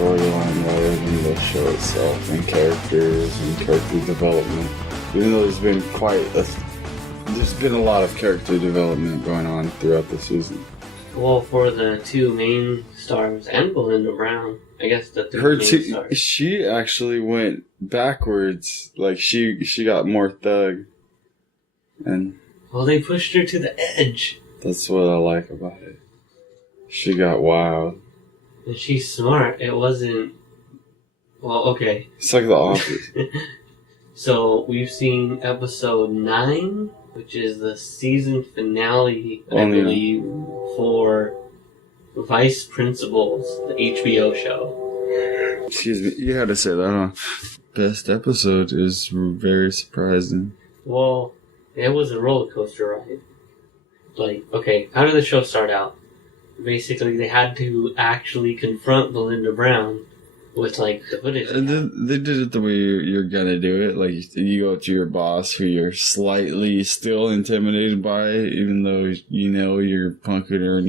storyline rather than the show itself, and characters and character development. Even though there's been a lot of character development going on throughout the season. Well, for the two main stars and Belinda Brown, I guess the three main stars. She actually went backwards. Like, she got more thug. And well, they pushed her to the edge. That's what I like about it. She got wild. And she's smart. It wasn't... Well, okay. It's like The Office. So, we've seen episode 9, which is the season finale, I believe, for Vice Principals, the HBO show. Excuse me, you had to say that, huh? Best episode is very surprising. Well, it was a roller coaster ride. Like, okay, how did the show start out? Basically, they had to actually confront Belinda Brown with, like, the footage. And they did it the way you're gonna do it. Like, you go up to your boss who you're slightly still intimidated by, even though you know you're punking her, and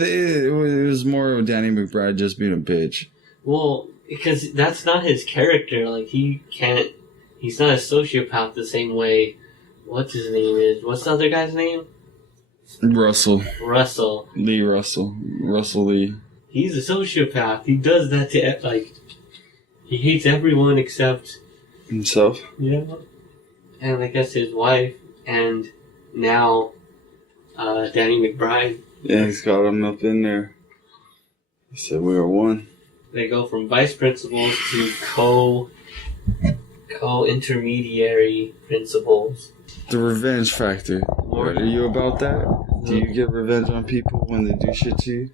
it was more of Danny McBride just being a bitch. Well, because that's not his character. Like, he's not a sociopath the same way, what's his name is? What's the other guy's name? Russell. Lee. Russell Lee. He's a sociopath. He does that to, like, he hates everyone except himself. Yeah. And I guess his wife, and now, Danny McBride. Yeah, he's got him up in there. He said we are one. They go from vice principals to co-intermediary principals. The revenge factor. Are you about that? Do you get revenge on people when they do shit to you?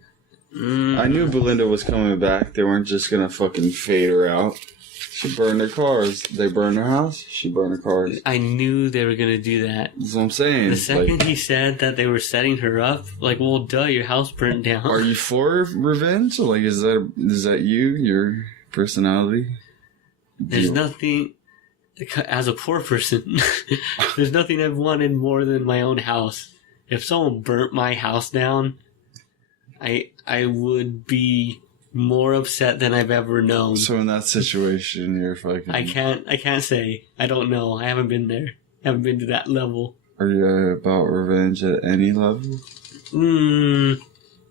I knew Belinda was coming back. They weren't just gonna fucking fade her out. She burned their cars. They burned her house. She burned her cars. I knew they were gonna do that. That's what I'm saying. The second he said that they were setting her up, like, well, duh, your house burned down. Are you for revenge? Like, is that you? Your personality? There's nothing. As a poor person, there's nothing I've wanted more than my own house. If someone burnt my house down, I would be more upset than I've ever known. So in that situation, you're fucking... I can't say. I don't know. I haven't been there. I haven't been to that level. Are you about revenge at any level?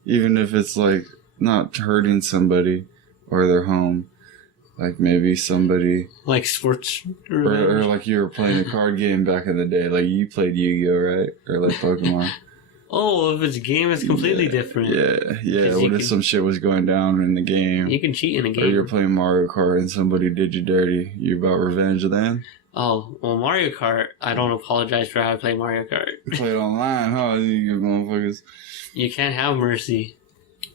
Even if it's, like, not hurting somebody or their home. Like, maybe somebody... Like sports revenge? Or like you were playing a card game back in the day. Like, you played Yu-Gi-Oh, right? Or like Pokemon. Oh, if it's a game, it's completely different. Yeah. What if some shit was going down in the game? You can cheat in a game. Or you're playing Mario Kart and somebody did you dirty. You about revenge then? Oh, well, Mario Kart, I don't apologize for how I play Mario Kart. You play it online, huh? You motherfuckers. You can't have mercy.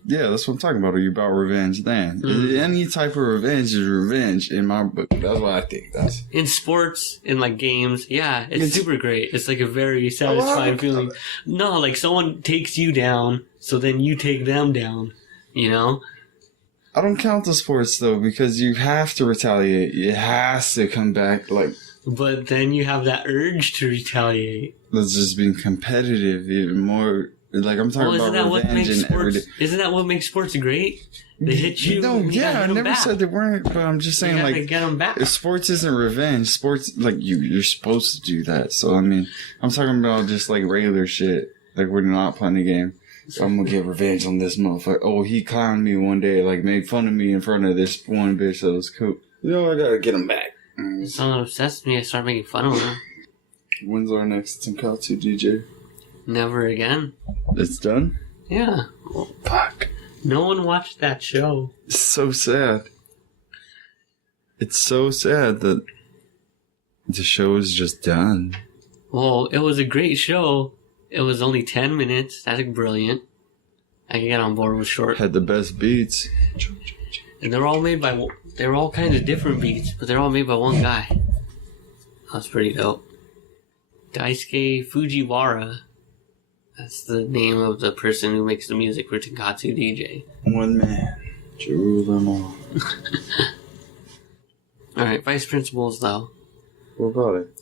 Yeah, that's what I'm talking about. Are you about revenge then? Any type of revenge is revenge in my book. That's what I think. In sports, in like games, yeah, it's super great. It's like a very satisfying feeling. No, like someone takes you down, so then you take them down, you know? I don't count the sports though, because you have to retaliate. It has to come back, like... But then you have that urge to retaliate. That's just being competitive even more... Like, I'm talking about revenge and everyday... Isn't that what makes sports great? They hit you. No, yeah, I never said they weren't, but I'm just saying, like... You get them back. If sports isn't revenge, sports, like, you're supposed to do that. So, I mean, I'm talking about just, like, regular shit. Like, we're not playing a game. So I'm gonna get revenge on this motherfucker. Oh, he clowned me one day, like, made fun of me in front of this one bitch that was cool. You know, I gotta get him back. Someone obsessed with me, I start making fun of him. When's our next Tenkatsu DJ? Never again. It's done? Yeah. Well, fuck. No one watched that show. It's so sad. It's so sad that the show is just done. Well, it was a great show. It was only 10 minutes. That's brilliant. I can get on board with short. Had the best beats. And they're all kinds of different beats, but they're all made by one guy. That's pretty dope. Daisuke Fujiwara. That's the name of the person who makes the music for Tenkatsu DJ. One man to rule them all. Alright, vice principals though. What about it?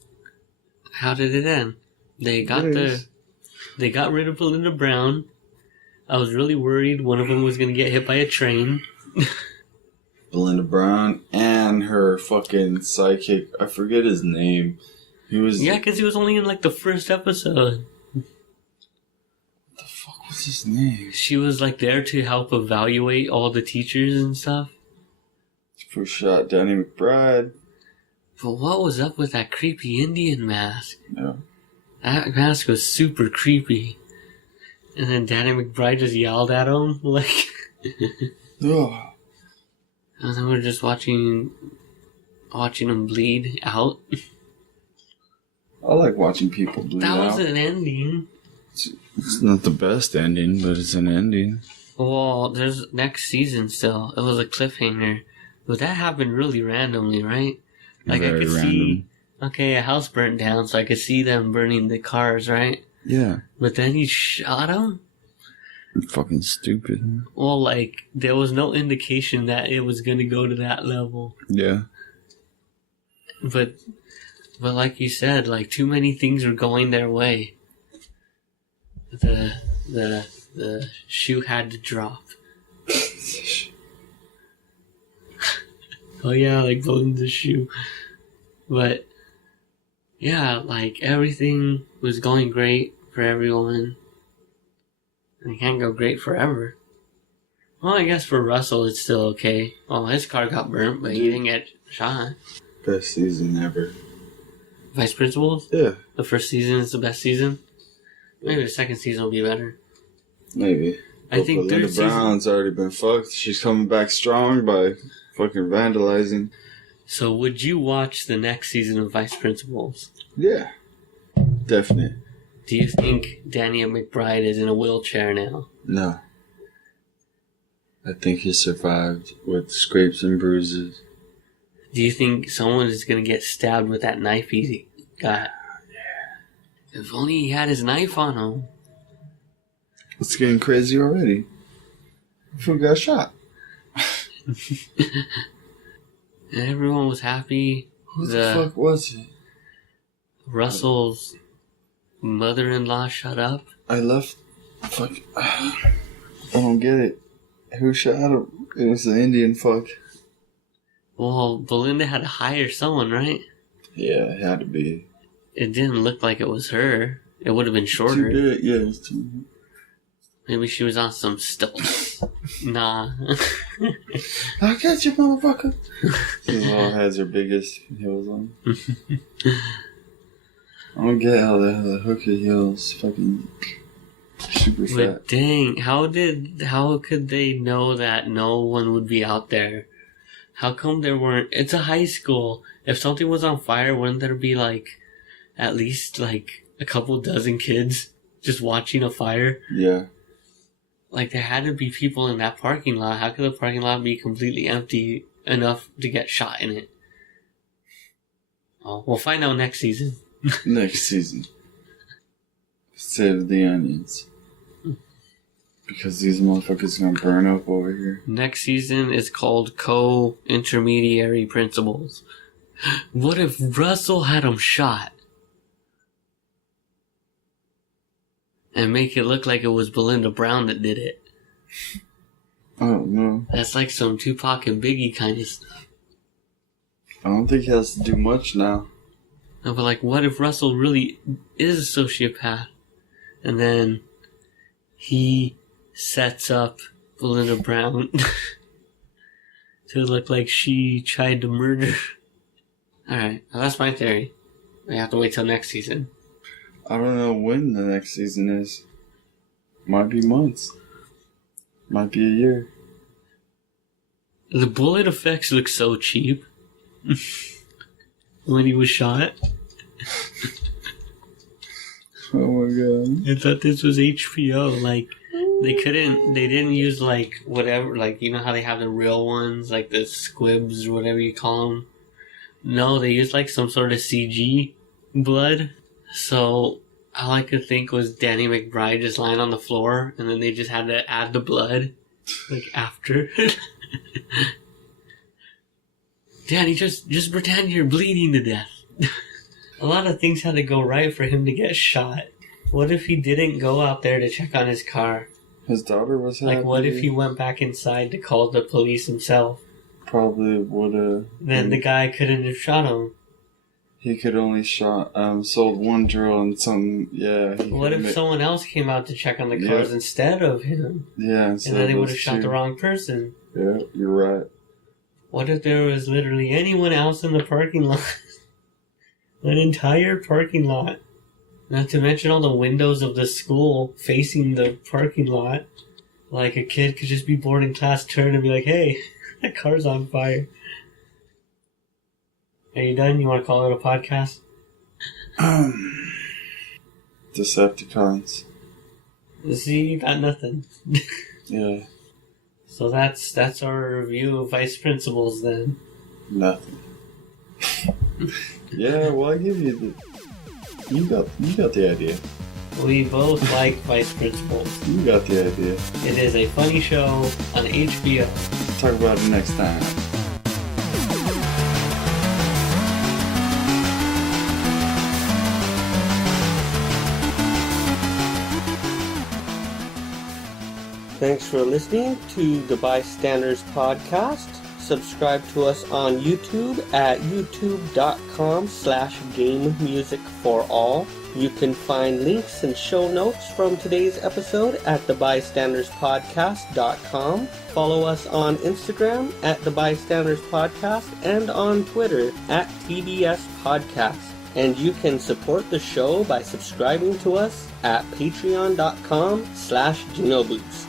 How did it end? They got rid of Belinda Brown. I was really worried one of them was going to get hit by a train. Belinda Brown and her fucking sidekick. I forget his name. He was... Yeah, because he was only in, like, the first episode. What the fuck was his name? She was, like, there to help evaluate all the teachers and stuff. First shot, Danny McBride. But what was up with that creepy Indian mask? Yeah. That mask was super creepy. And then Danny McBride just yelled at him, like... Ugh. And then we're just watching him bleed out. I like watching people bleed out. That was an ending. It's not the best ending, but it's an ending. Well, there's next season still. It was a cliffhanger. But that happened really randomly, right? Like, Very I could see... Okay, a house burnt down, so I could see them burning the cars, right? Yeah. But then he shot him? Fucking stupid. Well, like, there was no indication that it was gonna go to that level. Yeah. But like you said, like, too many things were going their way. The shoe had to drop. Oh yeah, like blowing the shoe. But yeah, like everything was going great for everyone. And it can't go great forever. Well, I guess for Russell it's still okay. Well, his car got burnt, but he didn't get shot. Best season ever. Vice Principals? Yeah. The first season is the best season? Maybe the second season will be better. Maybe. I think Belinda third season... Brown's already been fucked. She's coming back strong by fucking vandalizing. So would you watch the next season of Vice Principals? Yeah. Definite. Do you think Danny McBride is in a wheelchair now? No. I think he survived with scrapes and bruises. Do you think someone is going to get stabbed with that knife he got? Yeah. If only he had his knife on him. It's getting crazy already. Who got shot? And everyone was happy. Who the fuck was it? Russell's mother-in-law shut up. I left. Fuck. I don't get it. Who shot him? It was the Indian fuck. Well, Belinda had to hire someone, right? Yeah, it had to be. It didn't look like it was her. It would have been shorter. Too big, yeah, it's too big. Maybe she was on some stilts. Nah. I'll catch you, motherfucker. These all has her biggest heels on. I don't get how the hooker heels fucking super fat. But dang, how could they know that no one would be out there? How come there weren't? It's a high school. If something was on fire, wouldn't there be like at least like a couple dozen kids just watching a fire? Yeah. Like there had to be people in that parking lot. How could the parking lot be completely empty enough to get shot in it? Oh, we'll find out next season. Next season. Save the onions. Because these motherfuckers gonna burn up over here. Next season is called Co-Intermediary Principals. What if Russell had him shot? And make it look like it was Belinda Brown that did it. I don't know. That's like some Tupac and Biggie kind of stuff. I don't think he has to do much now. No, but like, what if Russell really is a sociopath? And then he sets up Belinda Brown to look like she tried to murder. Alright, well, that's my theory. We have to wait till next season. I don't know when the next season is. Might be months. Might be a year. The bullet effects look so cheap. When he was shot. Oh my god. I thought this was HBO. Like, they didn't use like whatever, like, you know how they have the real ones, like the squibs or whatever you call them? No, they used like some sort of CG blood. So, all I could think was Danny McBride just lying on the floor, and then they just had to add the blood, like, after. Danny, just pretend you're bleeding to death. A lot of things had to go right for him to get shot. What if he didn't go out there to check on his car? His daughter was happy. Like, what if he went back inside to call the police himself? probably would have. Then the guy couldn't have shot him. He could only sold one drill and some, yeah. What if someone else came out to check on the cars instead of him? Yeah, and then they would have shot the wrong person. Yeah, you're right. What if there was literally anyone else in the parking lot? An entire parking lot. Not to mention all the windows of the school facing the parking lot. Like a kid could just be bored in class, turn and be like, hey, that car's on fire. Are you done? You want to call it a podcast? Decepticons. See, you got nothing. Yeah. So that's our review of Vice Principals then. Nothing. Yeah, well, I give you the... You got the idea. We both like Vice Principals. You got the idea. It is a funny show on HBO. Talk about it next time. Thanks for listening to the Bystanders Podcast. Subscribe to us on YouTube at youtube.com/gamemusicforall. You can find links and show notes from today's episode at thebystanderspodcast.com. Follow us on Instagram at the Bystanders Podcast and on Twitter at TBS Podcast. And you can support the show by subscribing to us at patreon.com/GinoBoots.